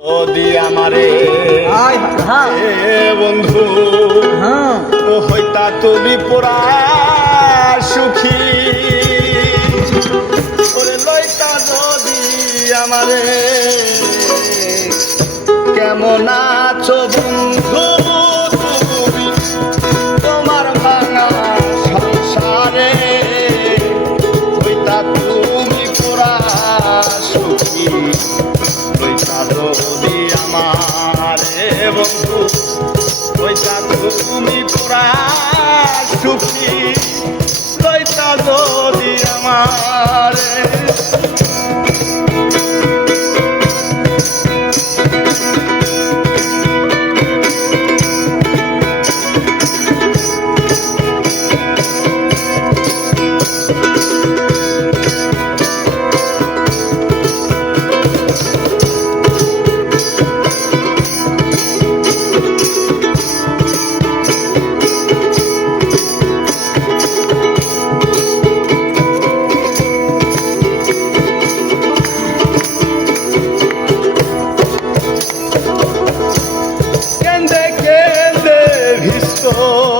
যদি আমারে হ্যাঁ। বন্ধু হ্যাঁ। ও হইতা তুমি পুরা সুখী। ওরে লইতা যদি আমারে কেমন আছো বন্ধু? সুখী লইতা Oh.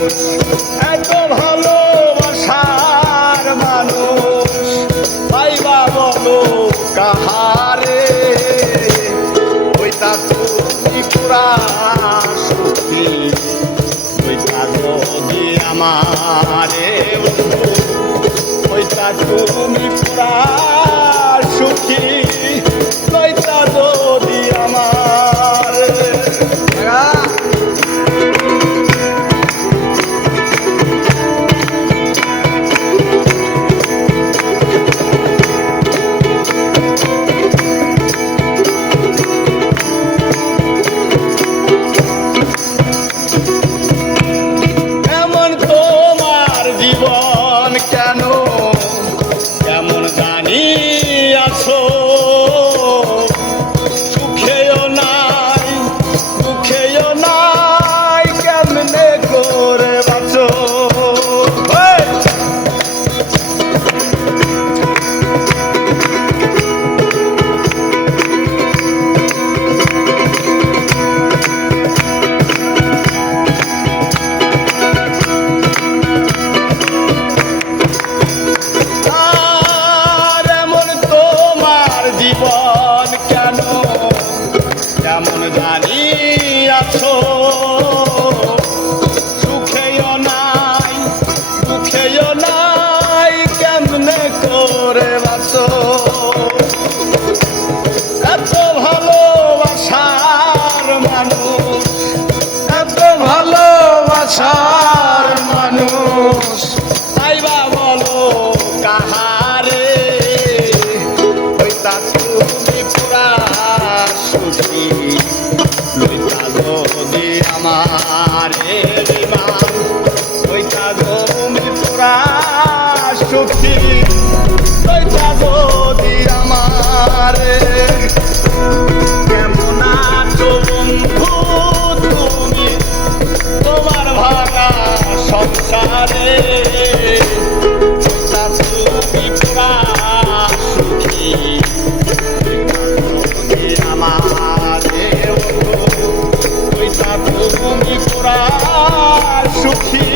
এত ভালোবাসার মানুষ পাইবা বলো কাহারে? ওইটা তুমি পুরা সুখী ওইটা যদি আমারে বন্ধু, ওইটা তুমি পুরা সুখী। আছো। সুখেও নাই, দুঃখেও নাই, কেমনে করে বাঁচো? এত ভালোবাসার মানুষ, এত ভালোবাসার মানুষ আইবা বলো কাহারে? ওইটা তুমি পুরা সুখী লইতা যদি আমারে বিমান ওইটা তুমি পুরা সুখী লইতা তুমি পুরা সুখী